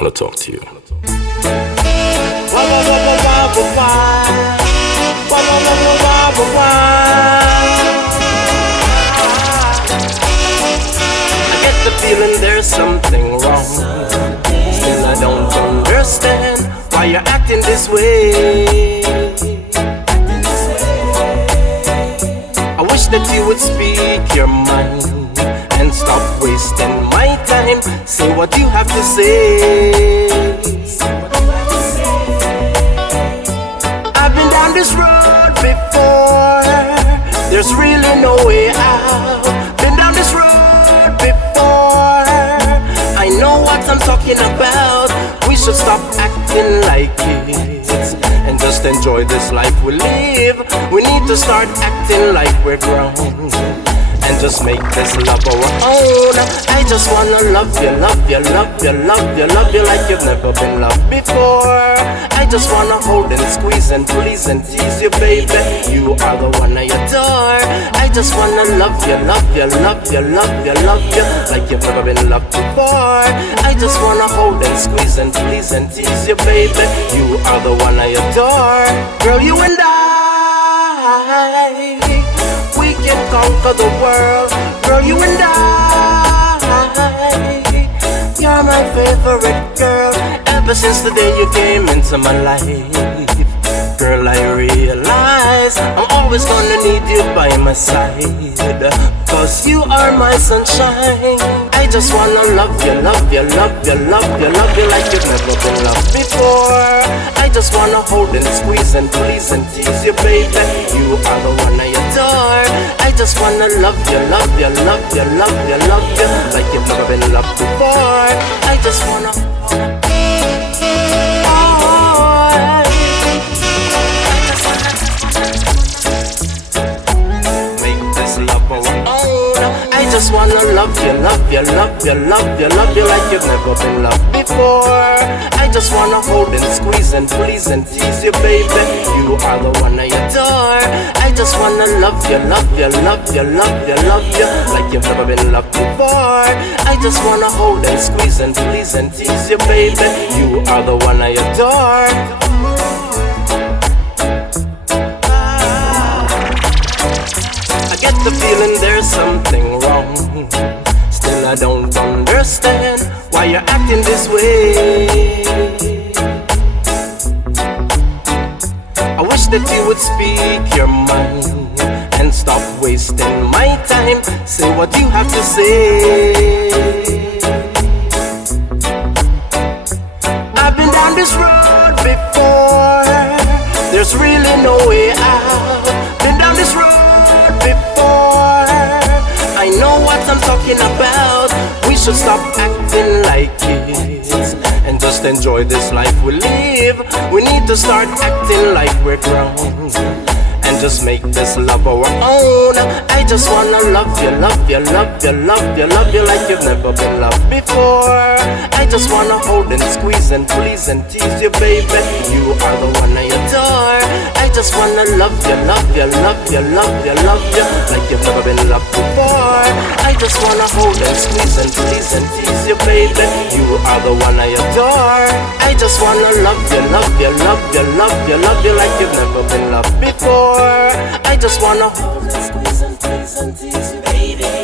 want to talk to you. I get the feeling there's something wrong. Still I don't understand why you're acting this way. I wish that you would speak your mind and stop wasting my time. Say what you have to say. I've been down this road before. There's really no way out. Been down this road before. I know what I'm talking about. We should stop acting like kids and just enjoy this life we live. We need to start acting like we're grown and just make this love our own. I just wanna love you, love you, love you, love you, love you like you've never been loved before. I just wanna hold and squeeze and please and tease you, baby. You are the one I adore. I just wanna love you, love you, love you, love you, love you like you've never been loved before. I just wanna hold and squeeze and please and tease you, baby. You are the one I adore. Girl, you and I, we can conquer the world. Girl, you and I, you're my favorite girl. Ever since the day you came into my life, girl, I realize I'm always gonna need you by my side, cause you are my sunshine. I just wanna love you, love you, love you, love you, love you like you've never been loved before. I just wanna hold and squeeze and please and tease you, baby. You are the one I adore. I just wanna love you, love you, love you, love you, love you like you've never been loved before. I just wanna I just wanna love you, love you, love you, love you, love you like you've never been loved before. I just wanna hold and squeeze and please and tease you, baby. You are the one I adore. I just wanna love you, love you, love you, love you, love you like you've never been loved before. I just wanna hold and squeeze and please and tease you, baby. You are the one I adore. Get the feeling there's something wrong. Still I don't understand why you're acting this way. I wish that you would speak your mind and stop wasting my time. Say what you have to say. I've been down this road before. There's really no way out. Been down this road before. I know what I'm talking about. We should stop acting like kids and just enjoy this life we live. We need to start acting like we're grown and just make this love our own. I just wanna love you, love you, love you, love you, love you like you've never been loved before. I just wanna hold and squeeze and please and tease you, baby. You are the one I adore. I just wanna love you, love you, love you, love you, love you like you've never been loved before. I just wanna hold and squeeze and please and tease you, baby. You are the one I adore. I just wanna love you, love you, love you, love you, love you like you've never been loved before. I just wanna hold and squeeze and please and tease you, baby.